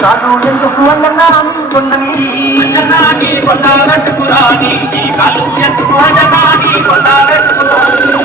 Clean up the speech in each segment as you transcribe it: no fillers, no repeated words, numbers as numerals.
కాదు ఎందుకు అన్నా నీ కొండని కొండ కట్టుకురాని కాదు ఎందుకు అన్నా నీ కొండ కట్టుకురాని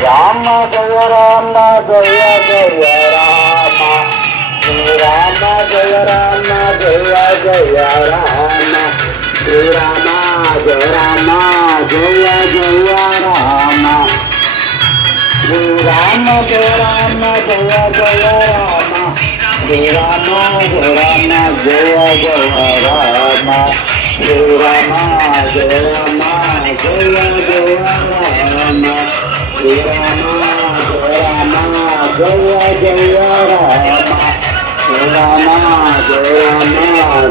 రామ జయ రామ జయ జయ రామ శ్రీరామ జయ రామ జయ జయ రామ శ్రీరామ జయ రామ జయ జయ రామ శ్రీరామ జయ రామ జయ జయ రామ శ్రీరామ జయ రామ జయ జయ రామ శ్రీరామ జయ రామ జయ జయ రామ జయ జయ రామ రామ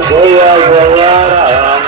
జయ జయ రామ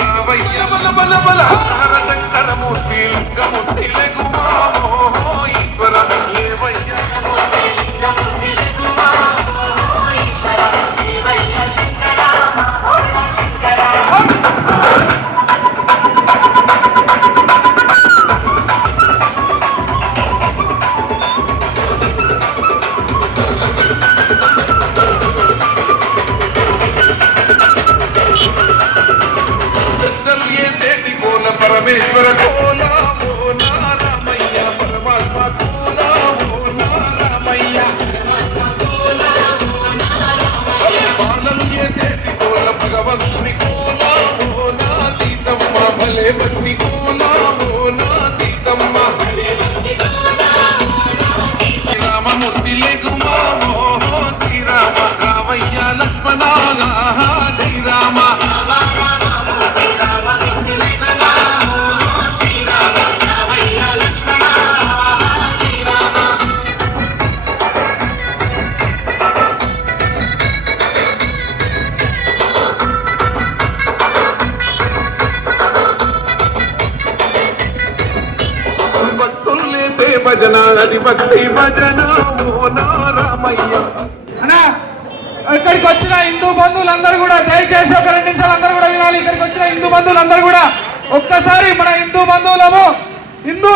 రావయ్య బల బల బల హర శంకరమూర్తి లింగమూర్తి లెగుమా ఈశ్వర లేవయ్య పరమేశ్వర కోలా ఓ నారామయ్య పరమాత్మ కోలా ఓ నారామయ్య బాలం చేసేటి కోల భగవంతుని కోలా ఓ నా సీతమ్మ భలే భక్తి కోలా ఓ నా సీతమ్మ రామమూర్తి లెగుమా ఓ శ్రీరామ రామయ్య లక్ష్మణ జై రామ భజన అది భక్తి భజన ఓ నారామయ్య. అన్నా ఇక్కడికి వచ్చిన హిందూ బంధువులందరూ కూడా దయచేసి ఒక 2 నిమిషాలు అందరూ కూడా వినాలి. ఇక్కడికి వచ్చిన హిందూ బంధువులందరూ కూడా ఒక్కసారి మన హిందూ బంధువులము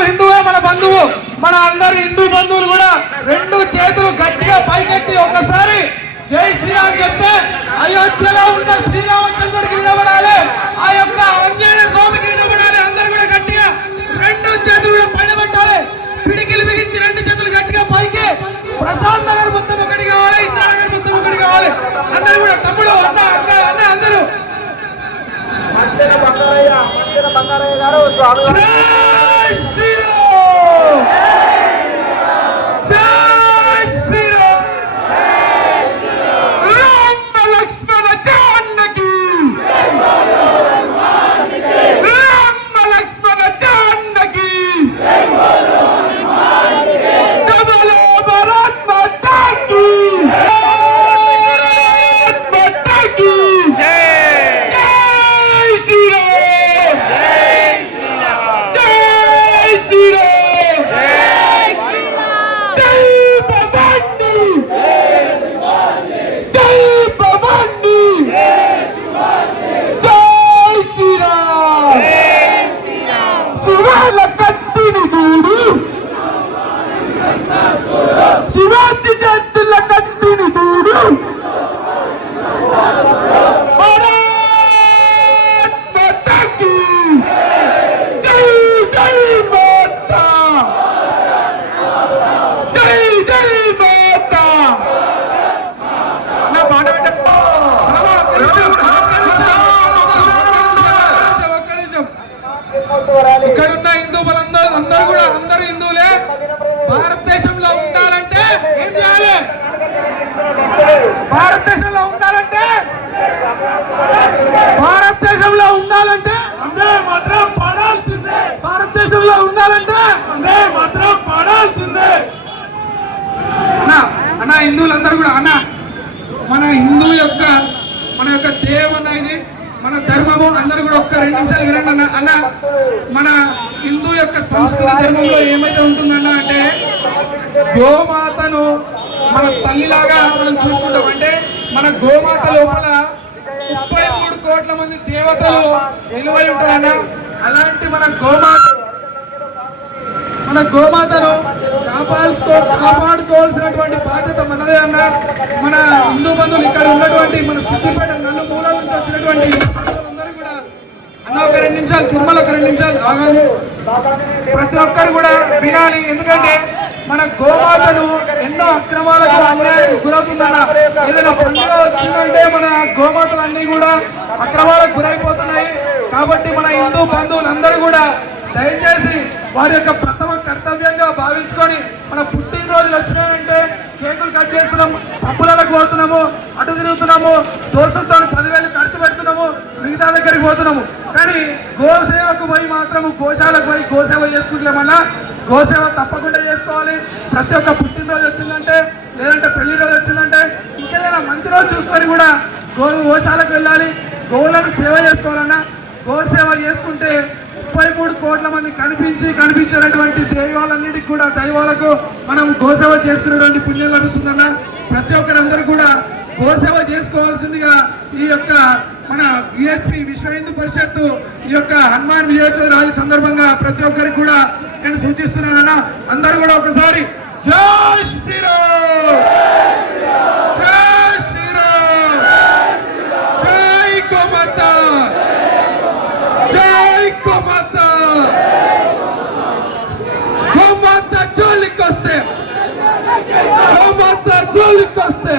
హిందువే మన బంధువు, మన అందరి హిందూ బంధువులు కూడా 2 చేతులు గట్టిగా పైకెత్తి ఒకసారి జై శ్రీరామ్ చెప్తే అయోధ్యలో ఉన్న శ్రీరామచంద్రుడికి వినబడాలి, ఆ యొక్క ఆంజనేయ స్వామికి వినబడాలి. అందరూ కూడా గట్టిగా 2 చేతులు కూడా పైన పెట్టాలి. పిడికిలు బిగించి 2 చేతులు గట్టిగా పైకి. ప్రశాంత్ నగర్ మొత్తం ఒకటి కావాలి, ఇంద్రానగర్ మొత్తం ఒకటి కావాలి. అందరూ కూడా తమ్ముడు అన్న అక్క అన్న అందరూ జై శ్రీరామ్ జై శ్రీరామ్ రామ లక్ష్మణ జానకి రామ లక్ష్మణ జానకి శివాజీ చేతుల కత్తిని చూడు ఇక్కడున్న హిందూ అందరూ కూడా అందరూ హిందువులే. భారతదేశంలో ఉండాలంటే ఏం చేయాలి? భారతదేశంలో ఉండాలంటే అందే మాత్రం పడాల్సిందే. భారతదేశంలో ఉండాలంటే అందే మాత్రం పడాల్సిందే. అన్న హిందువులందరూ కూడా అన్న మన యొక్క దేవుని ఇది మన ధర్మము. అందరూ కూడా ఒక్క 2 నిమిషాలు వినండి అన్న. మన హిందూ యొక్క సంస్కృతి ధర్మంలో ఏమైతే ఉంటుందన్న అంటే గోమాతను మన తల్లిలాగా మనం చూసుకుంటాం. అంటే మన గోమాత లోపల 33 కోట్ల మంది దేవతలు నిలువై ఉంటారన్న. అలాంటి మన గోమాతను కాపాడుకోవాల్సినటువంటి బాధ్యత మనదే అన్న. మన హిందూ బంధువులు ఇక్కడ ఉన్నటువంటి మన సిద్దిపేట నలుమూలల నుంచి వచ్చినటువంటి అందరూ కూడా అన్న ఒక 2 నిమిషాలు తిరుమల ఒక 2 నిమిషాలు ఆగాలి. ప్రతి ఒక్కరు కూడా వినాలి. ఎందుకంటే మన గోమాతను ఎన్నో అక్రమాలకు అన్యాయం గురవుతుందన్న. ఏదైనా పండుగ వచ్చిందంటే మన గోమాతలు అన్ని కూడా అక్రమాలకు గురైపోతున్నాయి. కాబట్టి మన హిందూ బంధువులందరూ కూడా దయచేసి వారి యొక్క ప్రథమ కర్తవ్యంగా భావించుకొని మన పుట్టినరోజులు వచ్చినాయంటే కేకులు కట్ చేస్తున్నాము, పప్పులకు పోతున్నాము, అటు తిరుగుతున్నాము, దోస్తులతో 10,000 ఖర్చు పెడుతున్నాము, మిగతా దగ్గరికి పోతున్నాము. కానీ గోసేవకు పోయి మాత్రము గోశాలకు పోయి గోసేవ చేసుకుంటలేమన్నా. గోసేవ తప్పకుండా చేసుకోవాలి. ప్రతి ఒక్క పుట్టినరోజు వచ్చిందంటే లేదంటే పెళ్లి రోజు వచ్చిందంటే ఇంకేదైనా మంచి రోజు చూసుకొని కూడా గోశాలకు వెళ్ళాలి, గోవులను సేవ చేసుకోవాలన్నా. గోసేవ చేసుకుంటే 33 కోట్ల మంది కనిపించినటువంటి దైవాలన్నిటికి కూడా దైవాలకు మనం గోసేవ చేసుకునేటువంటి పుణ్యం లభిస్తుందన్న. ప్రతి ఒక్కరందరూ కూడా గోసేవ చేసుకోవాల్సిందిగా ఈ యొక్క మన విఎస్పి విశ్వ హిందూ పరిషత్తు ఈ యొక్క హనుమాన్ విజయోత్సవ ర్యాలీ సందర్భంగా ప్రతి ఒక్కరికి కూడా నేను సూచిస్తున్నానన్న. అందరూ కూడా ఒకసారి జై శ్రీరామ్, జై శ్రీరామ్, జై గోమాత, జై గోమాత, గోమాత జోలికొస్తే, గోమాత జోలికొస్తే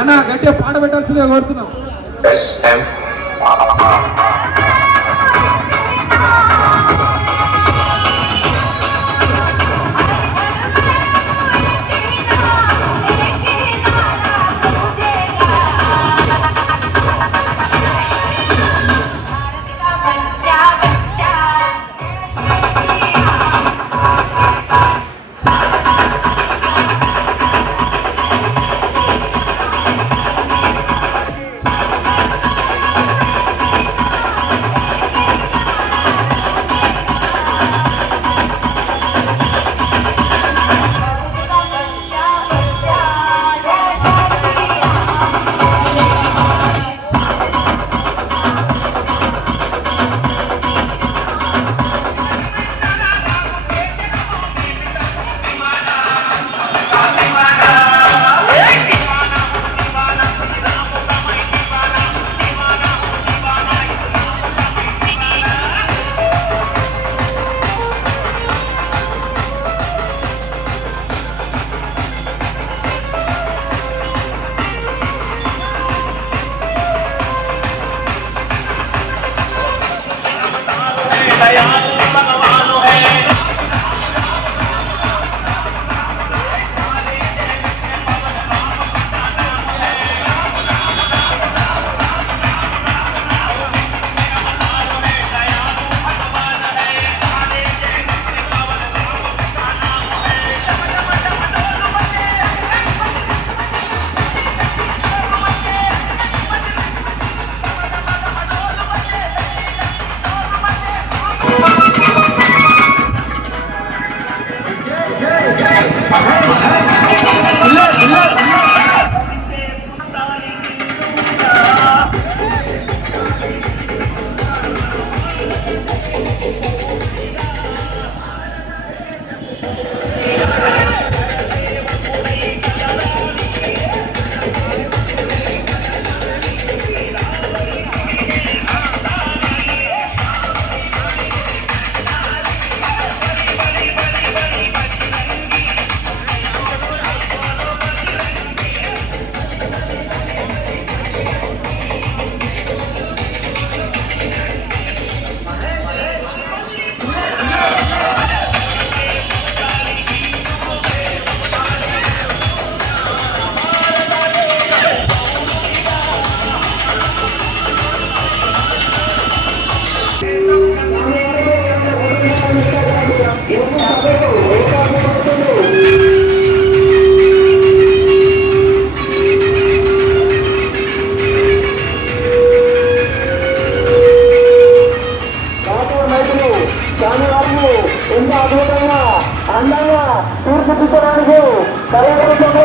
అన్న గట్టిగా పాట పెట్టాల్సిందిగా కోరుతున్నాం.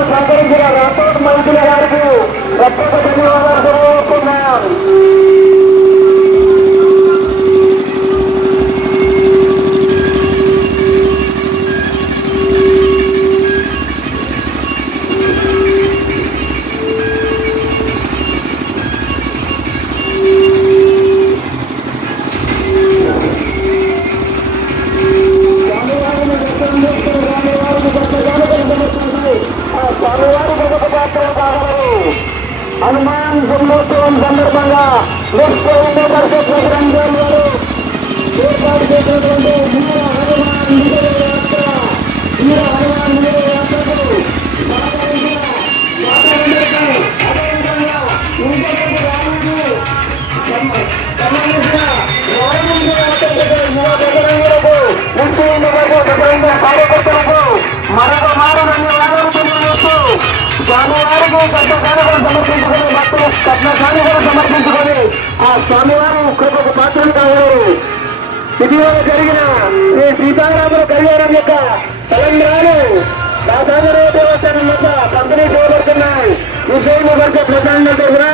సహకరించిన రాష్ట్ర మంత్రుల గారికి ప్రత్యేక ధన్యవాదాలు తెలియజేస్తున్నాను. హనుమాన్ జన్మోత్సవం సందర్భంగా విశ్వ హిందూ పరిషత్ ప్రెసిడెంట్ గారు ఏర్పాటు చేసినటువంటి వీర హనుమాన్ విజయ యాత్రకు సహకరించిన దాతలందరికీ అదేవిధంగా ఇంకొకటి సంబంధించిన రాజమండ్రి యాత్రకు విశ్వ హిందూ పరిషత్ ప్రెసిడెంట్ కార్యకర్తలకు మరొక మారు ధన్యవాదాలు తెలియజేస్తూ స్వామివారికి కట్న కానుకలు సమర్పించుకొని భక్తులు కట్న కానుకలు సమర్పించుకొని ఆ స్వామివారి కృపకు పాత్రలు కావాలి. ఇటీవల జరిగిన శ్రీ సీతారాముల కళ్యాణం యొక్క తెలంగాణలో దాదాపు దేవస్థానం వద్ద పంపిణీ చేయబడుతున్నాయి. విశ్వ పరిషత్ ప్రధాన కూడా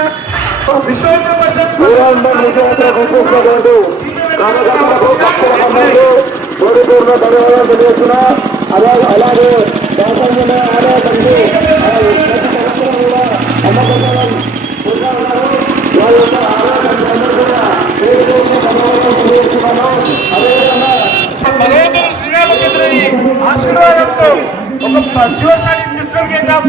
కోరిపూర్ణ ధన్యవాదాలు తెలియజేస్తున్నా. అలాగే ఆదాయ కమిటీ ప్రతి సంవత్సరం కూడా అమ్మకం వారి యొక్క ఆదాయ కమిటీ కూడా కోరిపూర్ణ ధన్యవాదాలు తెలియజేస్తున్నాను. అదేవిధంగా భగవంతుడు శ్రీరామచంద్రుని ఆశీర్వాదంతో ఒక జీవసాని నిర్ణయం